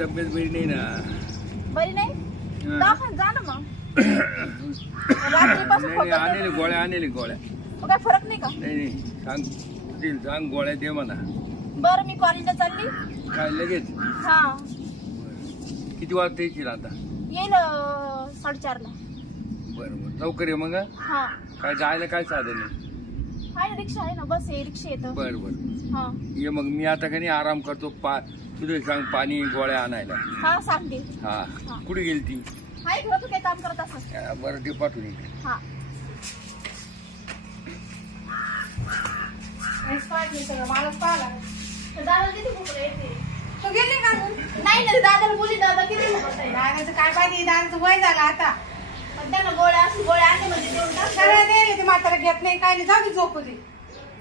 तब्येत बरी नाही ना. बरी नाही. दवाखान्यात जा ना मग. रात्रीपासून नाही खोकत नाही, आणले आहे. गोळ्या आणले गोळ्या. मग काय फरक नाही का? नाही नाही सांग गोळ्या दे म्हणा. बरं मी कॉलेजला चालली. काय लगेच? हा. किती वाजता येशील आता? येईल अं, साडेचारला. बरं बरं. लवकर ये मग हं? हा. काय जायला काय साधन आहे? आहे ना रिक्षा आहे ना बस आहे रिक्षा येतं. बरं बरं. हा. ये मग मी आता काही आराम करतो पा तुझे सांग पाणी गोळ्या आणायला? हा सांगते. हा. हा. कुठे गेली ती? तुला तू काय काम करत असं अं, बरं ते पाठवून. हा. मलाच पाहिला दादाला किती तू गेली का नाही ना दादाला बोली दादा किती दादाचं काय पाहिजे दादाचं वय झालं आता. पण त्यांना गोळ्या गोळ्या आणले म्हणजे देऊन टाक. सगळ्या द्यायला ते म्हातारा घेत नाही काय नाही. जाऊ दे झोपू दे.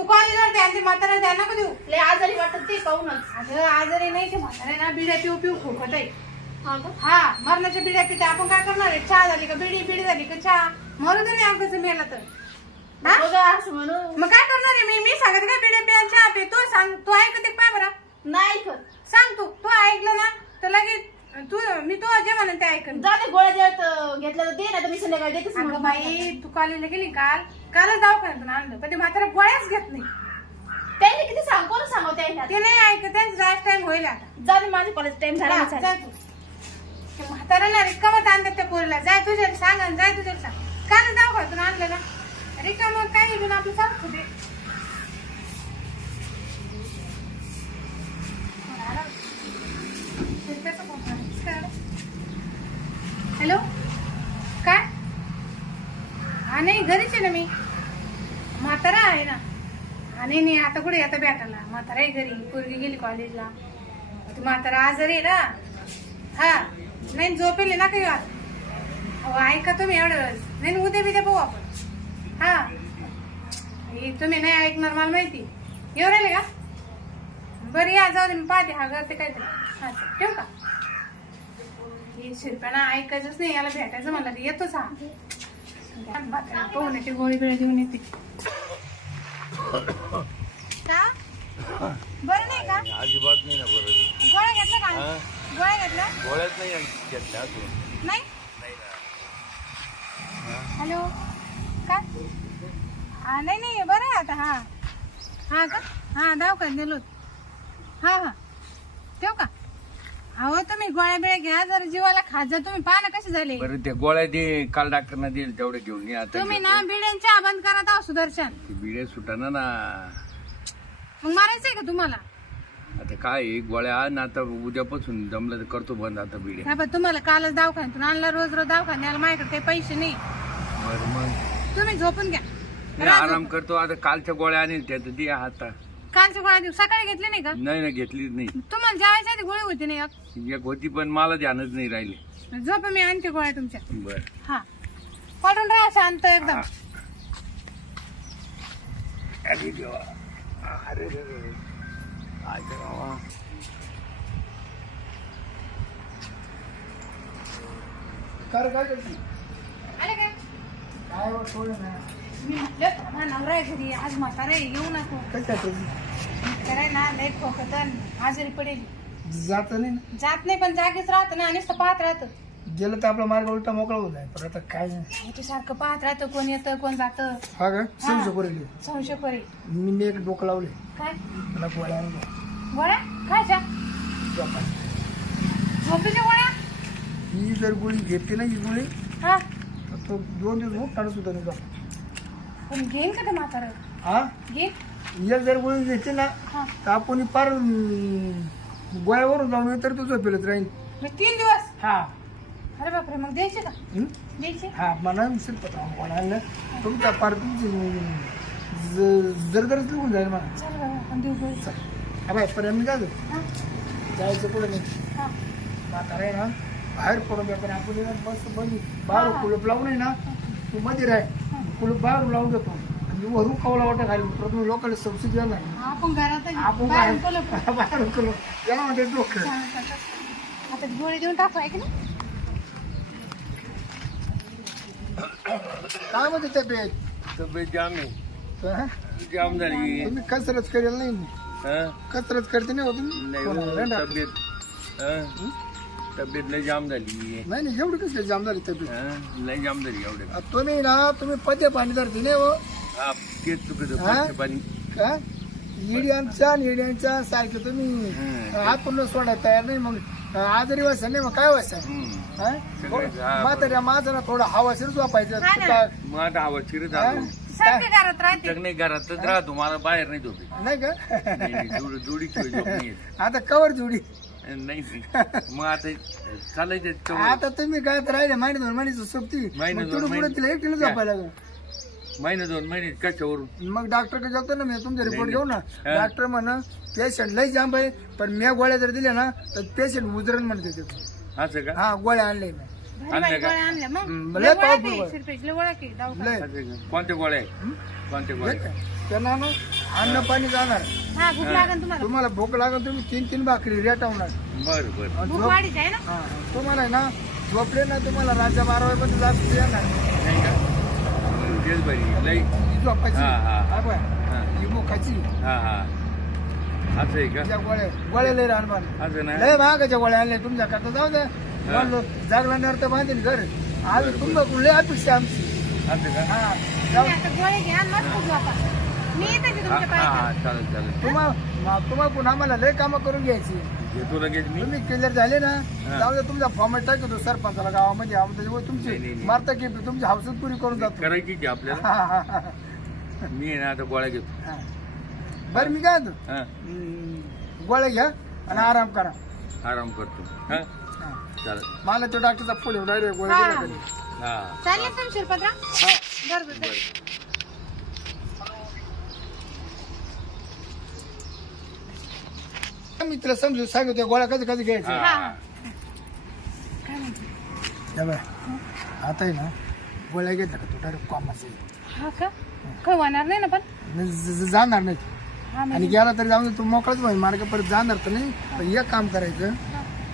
तू कॉलेजला द्या ते म्हातारा द्या नको देऊ? लय आजारी वाटत ते पाहूनच. अगं आजारी नाही ते म्हातारे ना बिड्या पिऊ पिऊ खोकत आहे हा का? हा मरणाच्या बिड्या पित्या आपण काय करणार आहे? चहा झाली का? बिडी बिडी झाली का? चहा. मरू नाही आमचं मेला तर. हा? बघा असं म्हणून. मग काय करणार आहे मी? मी सांगत काय बिड्या पिया चहा पे. तू सांग तू ऐकते काय बरं. नाही सांग तू. तू ऐकलं ना तर लगेच तू मी तू जे म्हणून ते ऐकन. जा ते गोळ्या देत घेतल्या तर दे ना तर मी संध्याकाळी देतेच अगं म्हणून. बाई तू कॉलेजला गेली काल? कालच दवाखान्यातून आणलं पण ते म्हातारा गोळ्याच घेत नाही. त्यांनी किती सांग कोण सांगू त्या ते नाही ऐकत त्यांचं जास्त टाइम होईल आता. जा ते माझे कॉलेज टाइम झाला जा, जा. तू. ते म्हाताऱ्याला रिकामत आणतात त्या पोरीला. जाय तुझ्या सांग आणि जाय तुझ्या सांग. काल दवाखान्यातून आणलं ना. रिकाम काही घेऊन आपलं चालत होते हॅलो काय? हा नाही घरीच आहे ना मी म्हातारा आहे ना हा नाही नाही आता कुठे आता भेटायला. म्हातारा आहे घरी. पोरगी गेली कॉलेजला ती म्हातारा आजारी आहे ना. हा. नाही झोपेल ना काही आज अहो ऐका तुम्ही एवढं वेळेस नाही नाही, उद्या बिद्या पाहू आपण. हा. हे तुम्ही नाही ऐकणार मला माहिती. येऊ राहिले का? बरं या जाऊ दे मी पाहते. हा करते काहीतरी. हा ठेवू का? हे शिरप्याना ऐकायचंच नाही. याला भेटायचं म्हणलं तर येतोच हा. पाहुण्याची गोळी बिळी देऊन येते. का? बरं नाही का? अजिबात नाही ना बरं. गोळ्या घेतल्या का? हा? गोळ्या घेतल्या? गोळ्याच नाही घेतल्या अजून. नाही? नाही ना. हॅलो? काय हा नाही नाही बरं आहे आता हा. हा का? हा दवाखान्यात नेलो हा हा. ठेव का? अहो तुम्ही गोळ्या बिळ्या घ्या जर जीवाला खात जा तुम्ही पहा ना कसे झाले. बरं त्या गोळ्या दे काल डॉक्टरना देईल तेवढे घेऊन ये आता तुम्ही ना बिड्यांच्या बंद करत आहो सुदर्शन. ते बिडे सुटाना ना. मग मारायचंय का तुम्हाला? आता काय आहे, गोळ्या आण आता उद्यापासून जमलं तर करतो बंद आता बिडे. पण तुम्हाला कालच दवाखान्यातून आणला रोज रोज दवाखान्याला माझ्याकडे काही पैसे नाही. बरं मग? तुम्ही झोपून घ्या. मी आराम करतो आता कालच्या गोळ्या आणेल त्या तर दे आता. कालच्या गोळ्या देऊ सकाळी घेतले नाही का? नाही ना घेतलीच नाही. तुम्हाला जेवायच्या आधी गोळी होती नाही एक. एक होती पण मला ध्यानच नाही राहिले. झोप मी आणते गोळ्या तुमच्या. बर. हा. पडून राहा शांत एकदम. अरे देवा. अरे रे रे रे. काय करावा? आले काय मी म्हटलं थांबा, नवरा आहे घरी आज म्हातारा आहे, येऊ नको. ना लय खोकत आजारी पडेल. जात नाही ना. जात नाही पण जागीच राहत ना नुसतं पाहत राहतं. गेलं तर आपला मार्ग उलटा मोकळा होत आहे पण आता काय? नाही ते सारखं पाहत राहतं कोण येतं कोण जातं. हा का? समजू करेल संशय पडेल. मी मी एक डोकं लावले काय? मला गोळ्या आणल्या. गोळ्या? खायच्या झोपा. झोपेच्या गोळ्या? ही जर गोळी घेतली ना ही गोळी हा. तर तो दोन दिवस मग काढत सुद्धा नाही. पण घेईन का ते म्हातारं? हा? घेईन. एक जर गोळी घेतली ना हा. तर आपण पार अं, गोळ्यावरून जाऊन तर तू झोपेलच राहील मी तीन दिवस? हा. अरे बापरे मग द्यायचे का? हं? द्यायचे? हा मला विसर पता गोळ्या आणलं. तुमच्या पार तुमची जर जर निघून जाईल मला. चल बाबा आपण देऊ गोळी हा बाय पर्यंत मी हा. जायचं पुढे नाही हा. म्हातारा आहे ना बाहेर पडून द्या पण आपण ना मस्त बंदी. बाहेर कुलूप लावून आहे ना तू मध्ये राह. कुलूप बाहेर लावून देतो. आणि वरून कवला वाटा घालून प्रथम लोकांना सबसिडी नाही. आपण घरात आपण बाहेर बाहेर बोलू. बाहेर कुलूप. याला म्हणते डोकं. आता गोळी देऊन टाकू आहे की नाही काय म्हणते तब्येत? तब्येत जाम आहे. हा? जाम झाली. तुम्ही कसरत करेल नाही? हं? कसरत करते नाही हो तुम्ही? नाही हो? तब्येत. हं? तब्येत लय जाम झाली. नाही नाही एवढी कसली जाम झाली तब्येत? हं? लय जाम झाली एवढे. आ, तुम्ही ना तुम्ही पद्य पाणी धरते नाही हो? हा तेच चुकत हा? पाणी. का? आणि इडियांचा सारखे तुम्ही हं. हातून सोडायला तयार नाही मग आजारी वाजता नाही मग काय हा, म्हाताऱ्या माझं ना थोडं हवाशीरच वापायचं हा ना. का- मग आता आवाज शिरत हा? आलो सारखं घरात राहते नाही घरातच राहतो मला बाहेर नाही झोपे नाही का नाही नाही, जोडी जोडीची झोप नाही येत. आता कवर जोडी नाही नाही. मग आता चालायचं तेवढं. आता तुम्ही काय तर राहिले महिने दोन महिन्याची सोबती महिने मग दोन तुम्ही पुढे महिने. तिला एकटीला? झोपायला लागेल महिने दोन महिने कशावरून? मग डॉक्टरकडे जातो ना मी तुमचा रिपोर्ट घेऊ ना. डॉक्टर म्हण पेशंट लई जांब आहे पण मी गोळ्या जर दिल्या ना तर पेशंट उजरण म्हणते ते. असं का? हा गोळ्या आणले आणलं का? गोळ्या लय लय powerful की दवाखान्यात. लय. असं का? कोणत्या गोळ्या आहे? हं? कोणत्या गोळ्या आहे? त्यांना ना अन्न पाणी जाणार. हा तुम्हाला. तुम्हाला भूक लागेल तुम्ही तीन तीन भाकरी रेटवणार बरं बरं. आणि झोप- ना? हा, तुम्हाला आहे ना झोपले ना तुम्हाला राजा बारा वाजेपर्यंत जास्त येणार. नाही का? तेच बरी लय ही झोपायची हा, हा. बघ, हा ही मुखाची हा हा असं आहे का त्या गोळ्या गोळ्या लय राहणार असं ना लय महागाच्या गोळ्या आणल्या तुमच्या करता जाऊ द्या म्हणलो तर बांधेल घर आज बरं, तुमचं लय अपेक्षा आमची असं का हा जाऊ तुम्ही आता गोळे घ्या आणि मस्त झोपा मी येते की हा तुमच्या हा पायात हा, चालेल चालेल तुम्हाला तुम्हाला पुन्हा आम्हाला लय कामं करून घ्यायची. घेतो लगेच मी. तुम्ही क्लिअर झाले ना. जाऊ द्या तुमचा फॉर्मेट टाकतो सरपंचाला गावामध्ये. आम्ही त्याच्यामुळे नाही, तुमची नाही. मारता की तुमची हाऊसच पुरी करून जातो. करायची की आपल्याला? हा, हा, हा, मी आहे ना आता गोळ्या घेतो. हा. बरं मी काय म्हणतो? हा. हम्म, गोळ्या घ्या आणि आराम करा. आराम करतो. हा? हा. चालेल. मला तो डॉक्टरचा फोन येऊन डायरेक्ट गोळ्या. दिल्या. हा. चालेल तुम्ही शिरपतराव? बरं बरं. बरं. मी तिला समजून सांगतो गोळ्या कधी कधी हा हा. काय म्हणते या बाय आता आहे ना गोळ्या घेतल्या का तू? डायरेक्ट कॉमर्स हा का? काही होणार नाही ना पण? जाणार नाही हा आणि म्हणजे गेला तरी जाऊन तू मोकळाच होईल मार्ग परत जाणार तर नाही. पण एक काम करायचं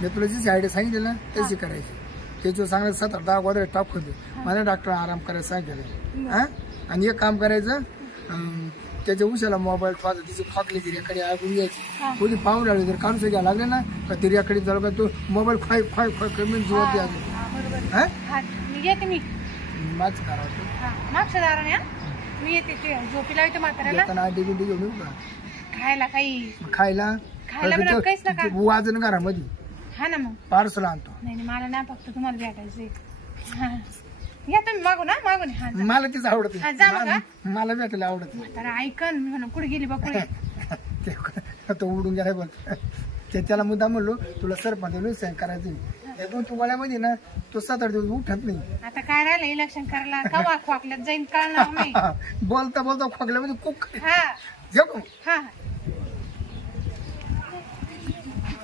मी तुला जी आयडिया सांगितली ना तशी करायची. त्याच्यावर चांगलं सतरा दहा गोदरे टाक होते. मला डॉक्टर आराम करायला सांगितलं हा? आणि एक काम करायचं अं, त्याच्या उशाला मोबाईल ठेवायचा तिची फाकली रेकडे ऐकून. घ्यायची. कोणी पाहून राहिली जर काढून घ्यायला लागले ना का ती रेकडे झालं का तू मोबाईल खाय खाय खाय कमी जोर हा मी येते मी. माझं करावं मागच्या दाराने मी येते ते झोपीला येते म्हाताऱ्याला. येताना आधी बिंडी घेऊन येऊ का? खायला काही. खायला? खायला पण काहीच नका. वाजन घरामध्ये. हा ना मग. पार्सल आणतो. नाही मला नाही फक्त तुम्हाला भेटायचंय. हा. या तुम्ही मागून हा मागून हा जा. मला तीच आवडत हा, जा मग, हा. मला भेटायला आवडत. म्हातारा ऐकन मी म्हणून कुठे गेली बा कुठे? ते तो उडून गेलाय बोल ते त्याला मुद्दा म्हणलो तुला सरपंच सॅन करायचं एकदम तू गोळ्यामध्ये ना तो सात आठ दिवस उठत नाही. आता काय राहिलं इलेक्शन करायला? कवा खोकल्यात जाईन कळणार नाही. बोलता बोलता खोकल्यामध्ये कुक हा. जेव? हा. हा.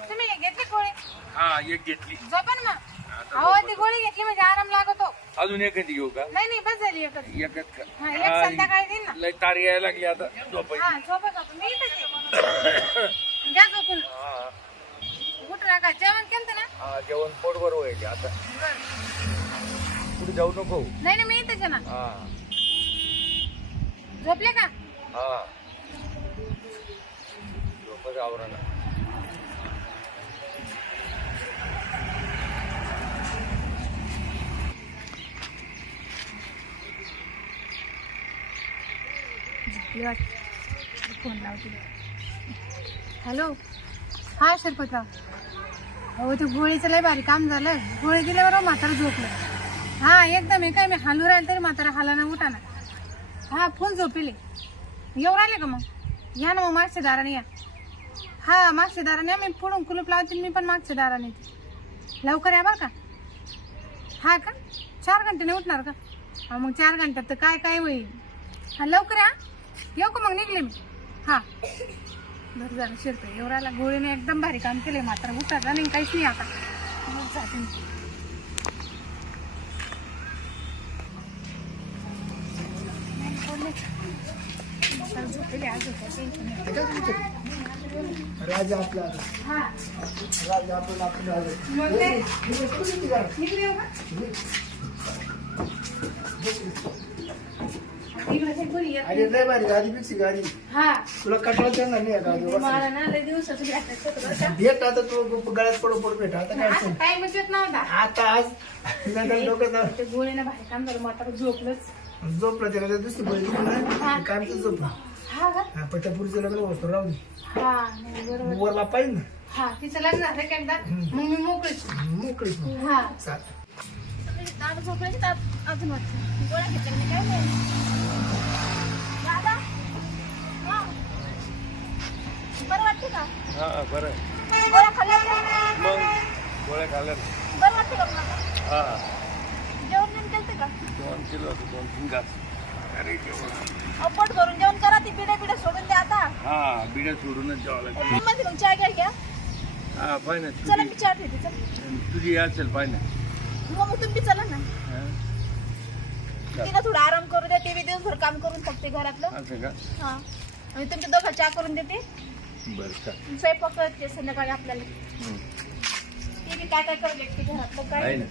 तुम्ही घेतली गोळी? हा एक घेतली. झोपा ना मग. अहो ती गोळी घेतली म्हणजे आराम लागतो. अजून एखादी घेऊ का? नाही नाही बस झाली एकच. एकच का? हा एक संध्याकाळी देईन ना. लय तार यायला लागली आता. झोपायची. हा झोपा झोपा मी इथेच आहे. घ्या झोपून. हा, उठ राखा. जेवण केलं ना? हा जेवण पोटभर व्हायचे आता. कुठे जाऊ नको? नाही नाही मी इथेच आहे ना. हा. झोपले का? हा. झोपच आवरण फोन लावते. हॅलो. हा शरपतराव हो ते गोळीचं लय भारी काम झालं गोळी दिल्यावर म्हातारा झोपलं. हा एकदम आहे काय? मी हालू राहिले तरी म्हातारा हाला ना उठा ना हा फोन झोपिले. येऊ राहिले का मग? या ना मग मागच्या दाराने या. हा मागच्या दाराने या. मी पुढून कुलूप लावते मी पण मागच्या दाराने येते. लवकर या बरं का? हा का? चार घंटे उठणार का? मग चार घंट्यात तर काय काय होईल? हा लवकर या. येऊ का मग निघले मी? हा. बरं झालं शिरतो एवढ्याला गोळीने एकदम भारी काम केले मात्र उठायला नाही काहीच नाही आता. जाते मी. हे? राजा आपला राजा आपला. आपला आला. मग काय? हे बस कुठे निघाला? निघले हो का इकडे काही कोणी येत अरे नाही. लय भारी गाडी फिक्स गाडी. हा. तुला गाडीवर मला ना लय दिवसाचं भेटायचं होतं बरं का. भेट आता तू गळ्यात पडू पडू भेट आता काय असं अडचण. टाइमच येत नव्हता? आता आज डोकं जाऊ. ते गोळीनं बाहेर काम झालं मग आता झोपलंच. झोपलं त्याला दुसरी पहिली काय म्हणतो झोपलं. हा का? हा लग्न होतं राहू दे. हा नाही बरोबर. वरला पाहिजे ना. हा तिचं लग्न झालं का एकदा? मग मी मोकळीच. मोकळीच मग. हा. चाल. अजून वाटतं. गोळ्या घेतल्या काय वाटते का? हा बरं गोळ्या खाल्ल्या का? मग गोळ्या खाल्ल्या बरं वाटते का मला हा. जेवण नाही केलं का? दोन किलो होतं दोन तीन घास. अरे जेवण अहो, पोट भरून जेवण करा ती बिड्या बिड्या सोडून द्या आता. हा बिड्या सोडूनच लागतं मध्ये मग चहा घ्या हा पाय ना चला मी तुझी चहा ठेवते चल. तुझी असेल पाय ना. मग तुम्ही चला ना. हा? तिला थोडा आराम करू द्या बी दिवसभर काम करून थकते घरातलं. असं का? हा. आणि तुमच्या दोघं चहा करून देते. बरं का स्वयंपाक करते संध्याकाळी आपल्याला हम्म. ते बी काय काय घरातलं आहे ना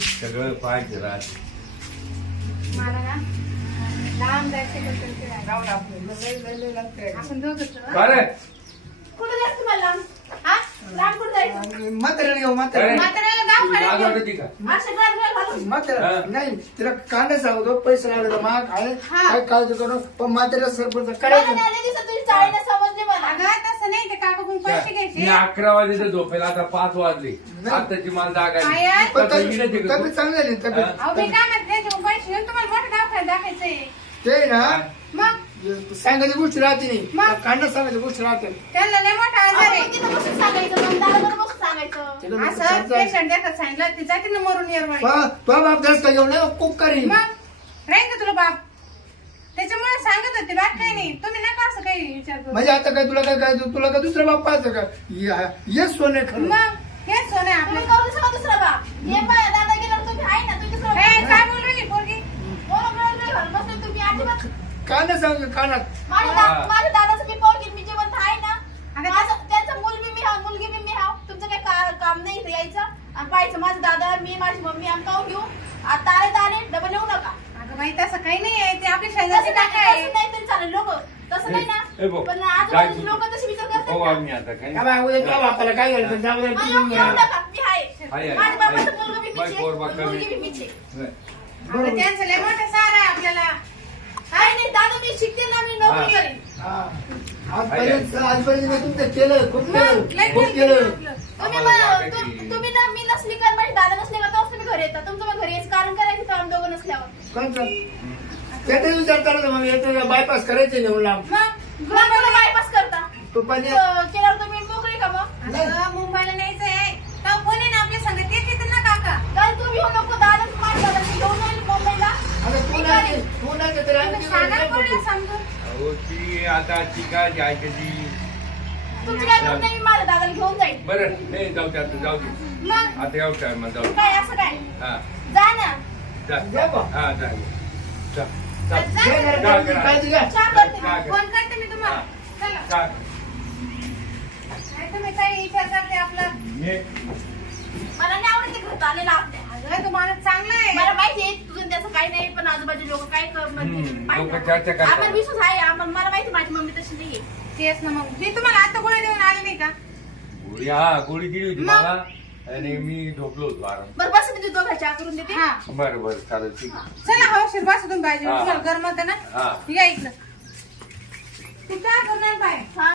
सगळं राहते मला ना लांब जायचं कुठं फिरायला. जाऊ दे आपलं. लय लय लय लागतंय. आपण दोघंच हं? बरं कुठं जायचं तुम्हाला लांब हा लांब कुठं जायचं आणि म्हाताऱ्याला घेऊ म्हाताऱ्याला. अरे. म्हाताऱ्याला दवाखान्यात लाज. वाटते का हा. नाही तिला कांदा सांगतो पैसे लागले महाग आहे हा. काय काळजी करू पण म्हाताऱ्या सरपंच मला करायचं. नाही आले दिवसात तुझी चाळी नाही समजली मला. अगं तसं नाही ते काकाकडून पैसे मी घ्यायचे अकरा वाजेचं झोपेला आता पाच वाजले. आताची मला जागा काय इकडे तिकडे तब्येत चांगली झाली तब्येत? अहो मी काय म्हणते त्याच्याकडून पैसे घेऊन तुम्हाला मोठं दवाखान्यात दाखायचंय ते ना मग? सांगायची गोष्ट राहते नाही. मग? कांदा सांगायची गोष्ट राहते. त्यांना लय मोठा आजार आपण आहे असं. पेशंट देखत सांगितलं ते जाते ना मरून येरवाडी. तो बाप जास्त घेऊन कुक करी मग राहील का तुला बाप? त्याच्यामुळे सांगत होते बाप काही नाही. तुम्ही नका असं काही विचार करू. म्हणजे आता काय तुला काय काय तुला काय दुसरा बाप पाहायचं का? या- ये सोने खरं. मग हेच सोने तुम्ही आपलं. करून सगळं दुसरा बा ये बाय दादा गेल्यावर तुम्ही आहे ना तुम्ही दुसरा ए. काय बोल राहिली पोरगी? बोला, बोला, बोला, घालून बसले तुम्ही. अजिबात कांदा सांग कानात. माझ्या हा. दा- माझ्या दादाचं मी पाहून घेईन मी जिवंत आहे ना अगं, माझं त्यांचं मूल बी मी हा मुलगी बी मी हा तुमचं काही का- काम नाही इथं यायचं आणि पाहायचं माझं दादा मी माझी मम्मी आम्ही पाहून घेऊ आता आले तर आले डबल येऊ नका अगं बाई तसं काही नाही आहे ते आपल्या तसं शेजारचे नाही काका तसं आहे नाही तरी चालेल लोक तसं नाही ए, ए, भाऊ, ना पण जाय आजूबाजूचे तू. लोक तसे विचार पाहू करतात ना. आम्ही आता काय का बा, उद्या तुला बापाला काय झालं तर जाऊ दे, मला तुम्ही येऊ या. नका मी आहे आहे, आहे, माझ्या बाबाचं आहे. मुलगा बी बाई, मीच आहे, पोर बाळ मुलगी कमी. बी मीच आहे. नाही. अगं त्यांचं लय मोठं सार आहे आपल्याला काय नाही दादा मी शिकते ना मी नोकरी हा. करेन हा. आजपर्यंत आजपर्यंत मी तुमचं केलं खूप मग केलं लय खूप केलं केलं आपलं. तुम्ही आम्हाला मा- वाटायची- तु- तुम्ही ना मी नसली का माझे दादा नसले का तेव्हाच तुम्ही घरी येतात तुमचं मग घरी यायचं कारण करायचं काम दोघं नसल्यावर कोणतं? त्याचा विचार करा मग येतो बायपास करायचे नेऊन लांब मग करता तो पाहिजे अं, केल्यावर तुम्ही मोकळे का मग? अगं मुंबईला न्यायचं आहे तर कोणी ना आपल्या संगत. येत येते ना काका. काल तुम्ही हो नको. दादा माझ्या दादा घेऊन येईल मुंबईला. आता तू नाही तू नाही तर तुला आम्ही सांगायला काय कोणाला करतो? समजून? अहो ती आता ती काय जायची ती? तुमची काय घेऊन नाही मी माझ्या दादाला घेऊन जाईल. बरं नाही जाऊ दे आता जाऊ दे. मग? आता येऊ टायमा जाऊ दे. काय असं काय? हा. जा ना. जा. जा बा. हा जा जा. जा. जा. ना. घरात तुम्ही काळजी घ्या चहा करते. जा. मी. फोन करते मी तुम्हाला. चला. जा. विचार करते आपला मला नाही आवडत ते घरात आलेलं आपल्या. अगं तुम्हाला चांगलं आहे. मला माहिती आहे तुझं त्याचं काही नाही पण आजूबाजू लोक काय कर- म्हणजे हम्म, लोकं ना. चर्चा करतात. आम्हाला विश्वास आहे आम्हाला मला माहिती माझी मम्मी तशी नाहीये तेच ना मग. मी तुम्हाला आता गोळी देऊन आले नाही का? गोळी हा गोळी दिली होती मग? मला आणि मी झोपलो होतो आराम बरं बस मी तुझं चहा करून देते. हा. बरं बरं चालेल ठीक आहे. चला हवशीर बसा तुम्ही पाहिजे हा. तुम्हाला गरम होतं ना? हा. या इकडं. तू काय करणार पाय हा.